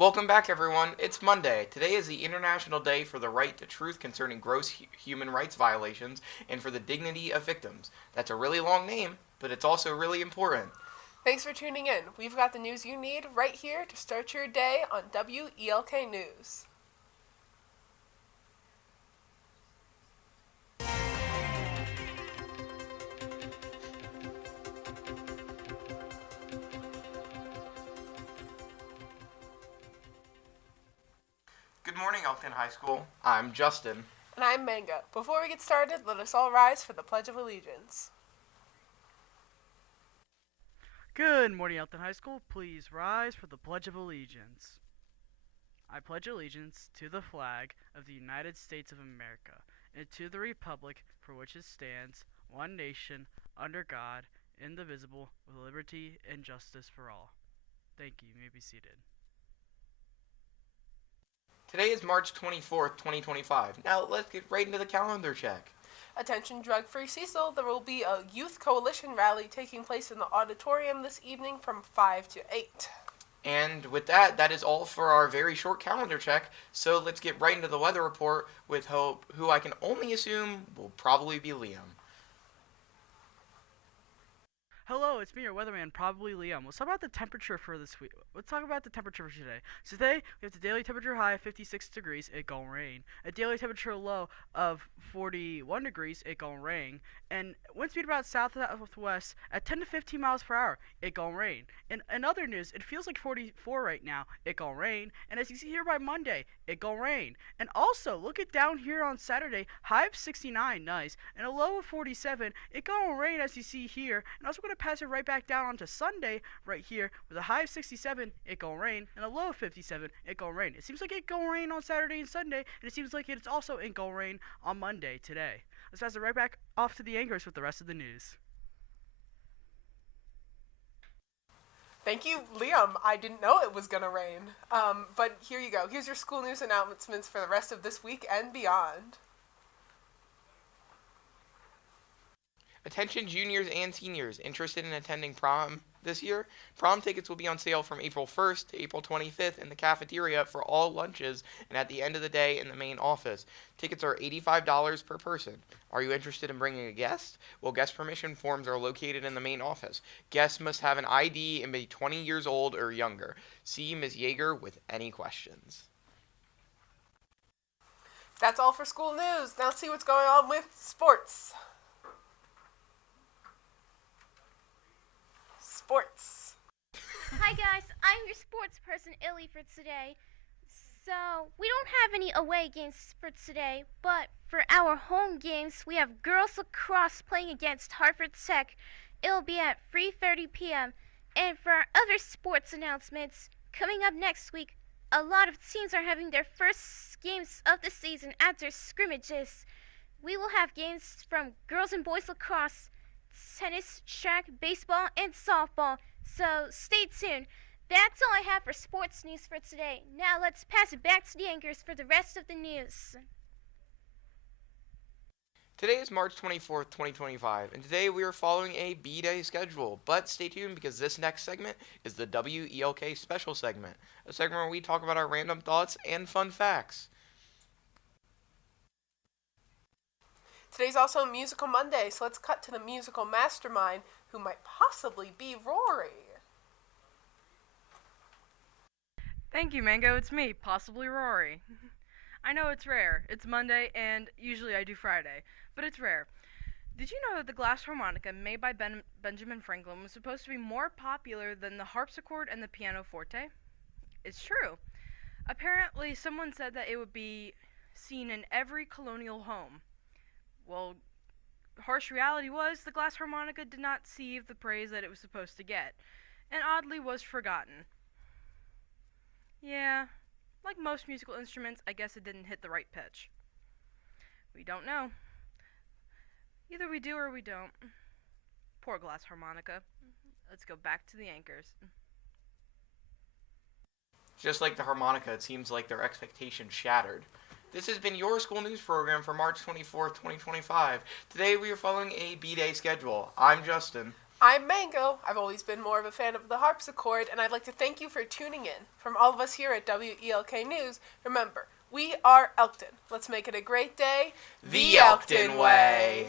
Welcome back, everyone. It's Monday. Today is the International Day for the Right to Truth Concerning Gross Human Rights Violations and for the Dignity of Victims. That's a really long name, but it's also really important. Thanks for tuning in. We've got the news you need right here to start your day on WELK News. Good morning, Elkton High School. I'm Justin. And I'm Mango. Before we get started, let us all rise for the Pledge of Allegiance. Good morning, Elkton High School. Please rise for the Pledge of Allegiance. I pledge allegiance to the flag of the United States of America and to the republic for which it stands, one nation, under God, indivisible, with liberty and justice for all. Thank you. You may be seated. Today is March 24th, 2025. Now let's get right into the calendar check. Attention drug-free Cecil, there will be a youth coalition rally taking place in the auditorium this evening from 5 to 8. And with that, that is all for our very short calendar check. So let's get right into the weather report with Hope, who I can only assume will probably be Liam. Hello, it's me, your weatherman, probably Liam. Let's talk about the temperature for this week. Let's talk about the temperature for today. So today, we have the daily temperature high of 56 degrees, it gon' rain. A daily temperature low of 41 degrees, it gon' rain. And wind speed about southwest at 10 to 15 miles per hour, it gon' rain. And in other news, it feels like 44 right now, it gon' rain. And as you see here by Monday, it gon' rain. And also, look at down here on Saturday, high of 69, nice. And a low of 47, it gon' rain as you see here. And also going to pass it right back down onto Sunday right here with a high of 67, it gon' rain, and a low of 57, it gon' rain. It seems like it gon' rain on Saturday and Sunday, and it seems like it's also it gon' rain on Monday today. Let's pass it right back off to the anchors with the rest of the news. Thank you, Liam. I didn't know it was going to rain. But here you go. Here's your school news announcements for the rest of this week and beyond. Attention juniors and seniors interested in attending prom this year. Prom tickets will be on sale from April 1st to April 25th in the cafeteria for all lunches and at the end of the day in the main office. Tickets are $85 per person. Are you interested in bringing a guest? Well, guest permission forms are located in the main office. Guests must have an ID and be 20 years old or younger. See Ms. Yeager with any questions. That's all for school news. Now let's see what's going on with sports. Sports. Hi guys, I'm your sports person Illy for today. So, we don't have any away games for today, but for our home games, we have girls lacrosse playing against Hartford Tech. It'll be at 3:30 p.m. And for our other sports announcements, coming up next week, a lot of teams are having their first games of the season after scrimmages. We will have games from girls and boys lacrosse, tennis, track, baseball, and softball. So stay tuned. That's all I have for sports news for today. Now let's pass it back to the anchors for the rest of the news. Today is March 24th, 2025, and today we are following a B-Day schedule. But stay tuned because this next segment is the WELK special segment, a segment where we talk about our random thoughts and fun facts. Today's also Musical Monday, so let's cut to the musical mastermind who might possibly be Rory. Thank you, Mango. It's me, possibly Rory. I know it's rare. It's Monday, and usually I do Friday, but it's rare. Did you know that the glass harmonica made by Benjamin Franklin was supposed to be more popular than the harpsichord and the pianoforte? It's true. Apparently, someone said that it would be seen in every colonial home. Well, harsh reality was the glass harmonica did not receive the praise that it was supposed to get, and oddly was forgotten. Yeah, like most musical instruments, I guess it didn't hit the right pitch. We don't know. Either we do or we don't. Poor glass harmonica. Let's go back to the anchors. Just like the harmonica, it seems like their expectations shattered. This has been your school news program for March 24th, 2025. Today we are following a B-Day schedule. I'm Justin. I'm Mango. I've always been more of a fan of the harpsichord, and I'd like to thank you for tuning in. From all of us here at WELK News, remember, we are Elkton. Let's make it a great day. The Elkton way.